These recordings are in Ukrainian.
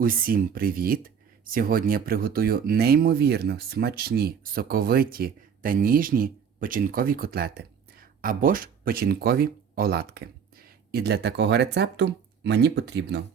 Усім привіт! Сьогодні я приготую неймовірно смачні, соковиті та ніжні печінкові котлети або ж печінкові оладки. І для такого рецепту мені потрібно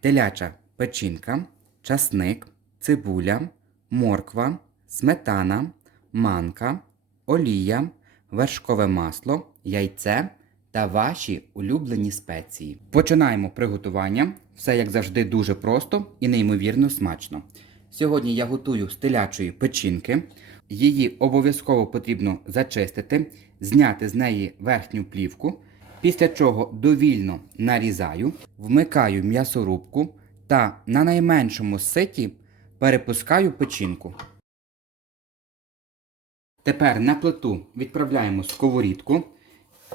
теляча печінка, часник, цибуля, морква, сметана, манка, олія, вершкове масло, яйце та ваші улюблені спеції. Починаємо приготування. Все як завжди дуже просто і неймовірно смачно. Сьогодні я готую з печінки. Її обов'язково потрібно зачистити, зняти з неї верхню плівку, після чого довільно нарізаю, вмикаю м'ясорубку та на найменшому ситі перепускаю печінку. Тепер на плиту відправляємо сковорідку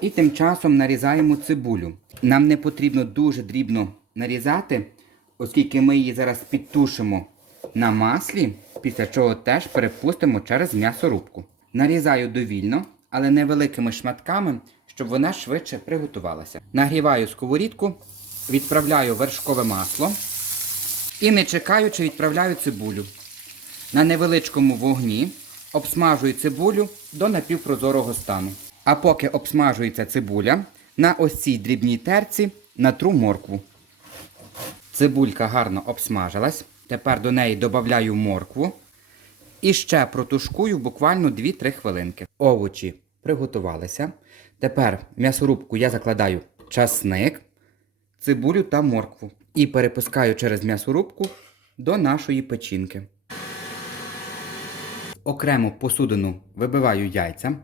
і тим часом нарізаємо цибулю. Нам не потрібно дуже дрібно нарізати, оскільки ми її зараз підтушимо на маслі, після чого теж перепустимо через м'ясорубку. Нарізаю довільно, але невеликими шматками, щоб вона швидше приготувалася. Нагріваю сковорідку, відправляю вершкове масло і не чекаючи відправляю цибулю. На невеличкому вогні обсмажую цибулю до напівпрозорого стану. А поки обсмажується цибуля, на ось цій дрібній терці натру моркву. Цибулька гарно обсмажилась. Тепер до неї додаю моркву. І ще протушкую буквально 2-3 хвилинки. Овочі приготувалися. Тепер в м'ясорубку я закладаю часник, цибулю та моркву. І перепускаю через м'ясорубку до нашої печінки. Окрему посудину вибиваю яйця,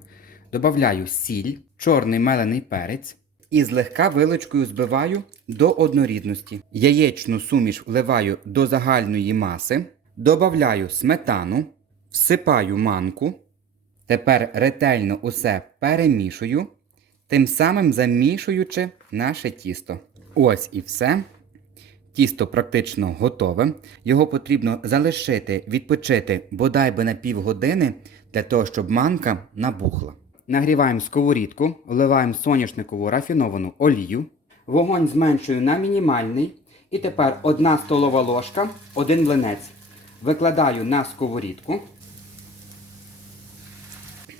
додаю сіль, чорний мелений перець і злегка вилочкою збиваю до однорідності. Яєчну суміш вливаю до загальної маси, додаю сметану, всипаю манку. Тепер ретельно усе перемішую, тим самим замішуючи наше тісто. Ось і все. Тісто практично готове. Його потрібно залишити, відпочити бодай би на півгодини для того, щоб манка набухла. Нагріваємо сковорідку, вливаємо соняшникову рафіновану олію. Вогонь зменшую на мінімальний. І тепер одна столова ложка, один млинець. Викладаю на сковорідку.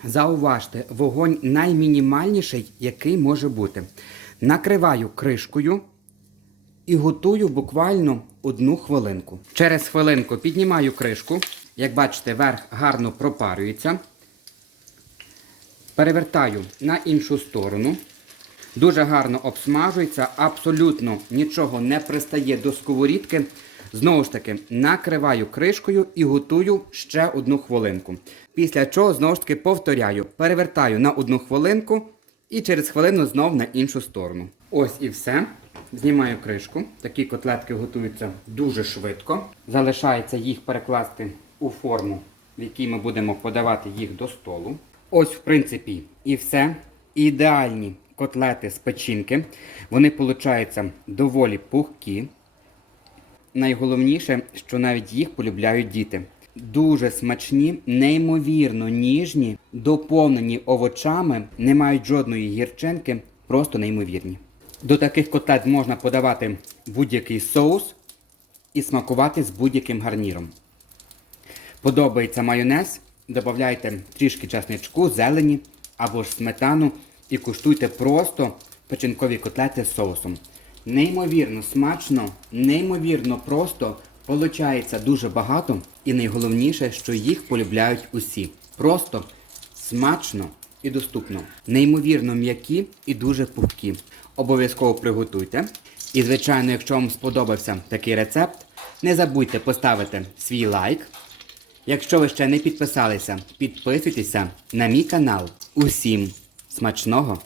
Зауважте, вогонь наймінімальніший, який може бути. Накриваю кришкою і готую буквально одну хвилинку. Через хвилинку піднімаю кришку. Як бачите, верх гарно пропарюється. Перевертаю на іншу сторону. Дуже гарно обсмажується, абсолютно нічого не пристає до сковорідки. Знову ж таки, накриваю кришкою і готую ще одну хвилинку. Після чого, знову ж таки, повторяю, перевертаю на одну хвилинку і через хвилину знов на іншу сторону. Ось і все. Знімаю кришку. Такі котлетки готуються дуже швидко. Залишається їх перекласти у форму, в якій ми будемо подавати їх до столу. Ось, в принципі, і все. Ідеальні котлети з печінки. Вони получаються доволі пухкі. Найголовніше, що навіть їх полюбляють діти. Дуже смачні, неймовірно ніжні, доповнені овочами, не мають жодної гірчинки, просто неймовірні. До таких котлет можна подавати будь-який соус і смакувати з будь-яким гарніром. Подобається майонез, додайте трішки часничку, зелені або ж сметану і куштуйте просто печінкові котлети з соусом. Неймовірно смачно, неймовірно просто, получається дуже багато і найголовніше, що їх полюбляють усі. Просто смачно і доступно. Неймовірно м'які і дуже пухкі. Обов'язково приготуйте. І, звичайно, якщо вам сподобався такий рецепт, не забудьте поставити свій лайк. Якщо ви ще не підписалися, підписуйтеся на мій канал. Усім смачного!